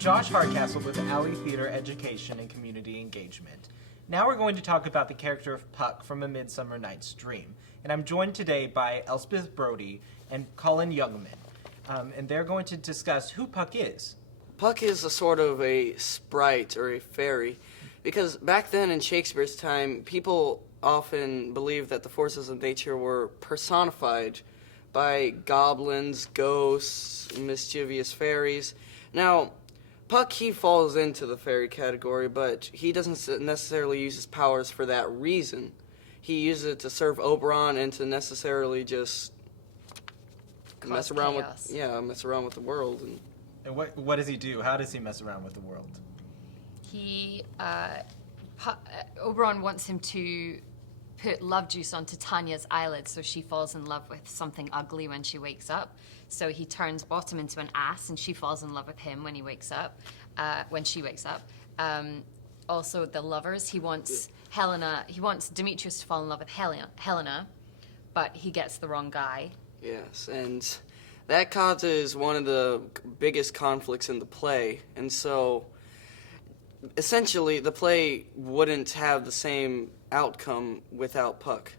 Josh Hardcastle with Alley Theater Education and Community Engagement. Now we're going to talk about the character of Puck from A Midsummer Night's Dream. And I'm joined today by Elspeth Brody and Colin Youngman. And they're going to discuss who Puck is. Puck is a sort of a sprite or a fairy, because back then in Shakespeare's time, people often believed that the forces of nature were personified by goblins, ghosts, mischievous fairies. Now, Puck, he falls into the fairy category, but he doesn't necessarily use his powers for that reason. He uses it to serve Oberon and to necessarily just mess around with the world. And what does he do? How does he mess around with the world? Oberon wants him to put love juice on Titania's eyelids so she falls in love with something ugly when she wakes up. So he turns Bottom into an ass and she falls in love with him when he wakes up, when she wakes up. Also, the lovers, he wants Demetrius to fall in love with Helena, but he gets the wrong guy. Yes, and that causes one of the biggest conflicts in the play. And so, essentially, the play wouldn't have the same outcome without Puck.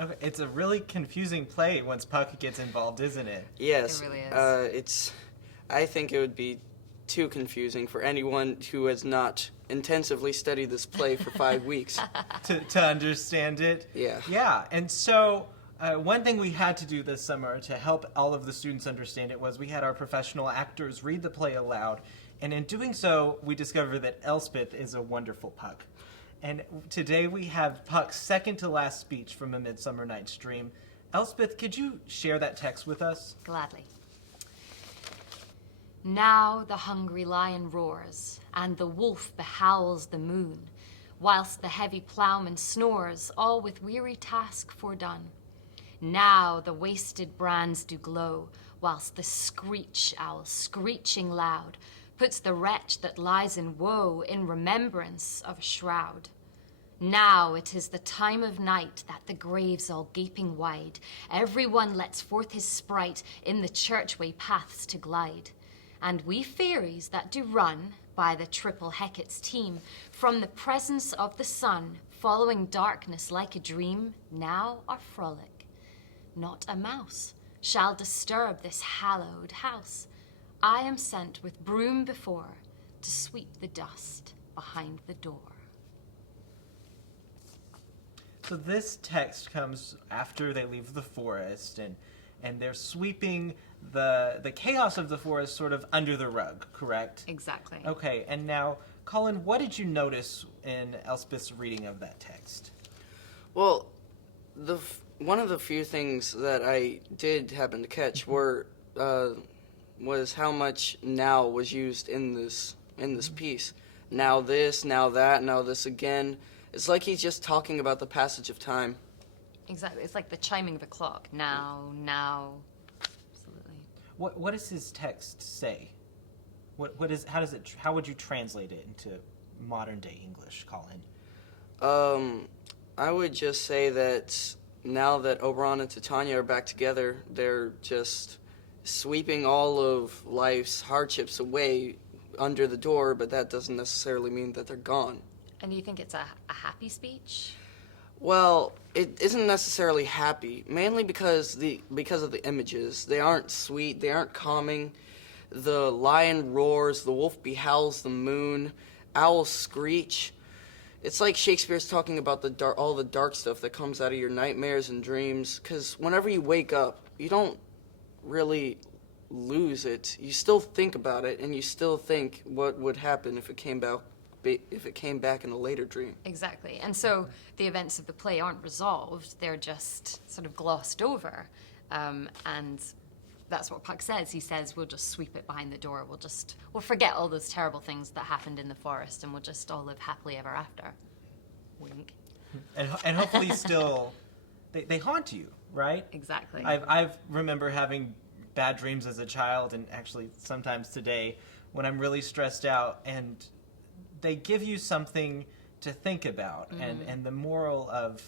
Okay, it's a really confusing play once Puck gets involved, isn't it? Yes. It really is. I think it would be too confusing for anyone who has not intensively studied this play for 5 weeks. to understand it? Yeah. Yeah, and so one thing we had to do this summer to help all of the students understand it was we had our professional actors read the play aloud, and in doing so, we discovered that Elspeth is a wonderful Puck. And today we have Puck's second to last speech from A Midsummer Night's Dream. Elspeth, could you share that text with us? Gladly. Now the hungry lion roars, and the wolf behowls the moon, whilst the heavy ploughman snores, all with weary task fordone. Now the wasted brands do glow, whilst the screech owl, screeching loud, puts the wretch that lies in woe in remembrance of a shroud. Now it is the time of night that the graves all gaping wide, every one lets forth his sprite in the churchway paths to glide. And we fairies that do run by the triple Hecate's team from the presence of the sun, following darkness like a dream, now are frolic. Not a mouse shall disturb this hallowed house. I am sent with broom before to sweep the dust behind the door. So this text comes after they leave the forest, and they're sweeping the chaos of the forest sort of under the rug, correct? Exactly. Okay, and now, Colin, what did you notice in Elspeth's reading of that text? Well, one of the few things that I did happen to catch was how much now was used in this piece. Now this, now that, now this again. It's like he's just talking about the passage of time. Exactly. It's like the chiming of a clock. Now. Absolutely. What does his text say? How would you translate it into modern day English, Colin? I would just say that now that Oberon and Titania are back together, they're just sweeping all of life's hardships away under the door, but that doesn't necessarily mean that they're gone. And do you think it's a happy speech? Well, it isn't necessarily happy, mainly because of the images. They aren't sweet, they aren't calming. The lion roars, the wolf behowls the moon, owls screech. It's like Shakespeare's talking about all the dark stuff that comes out of your nightmares and dreams, because whenever you wake up, you don't really lose it. You still think about it, and you still think what would happen if it came back in a later dream. Exactly. And so the events of the play aren't resolved, they're just sort of glossed over. And that's what Puck says. He says, we'll just sweep it behind the door. We'll forget all those terrible things that happened in the forest, and we'll just all live happily ever after. Wink. And hopefully still, they haunt you, right? Exactly. I remember having bad dreams as a child, and actually sometimes today when I'm really stressed out, and they give you something to think about. And the moral of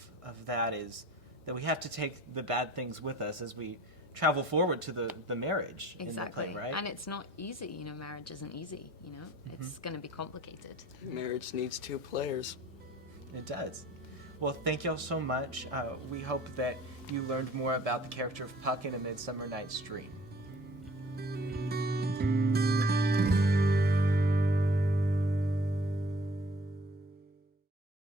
that is that we have to take the bad things with us as we travel forward to the marriage Exactly. in the play, right? And it's not easy, you know, marriage isn't easy, you know? It's going to be complicated. Marriage needs two players. It does. Well, thank y'all so much. We hope that you learned more about the character of Puck in A Midsummer Night's Dream.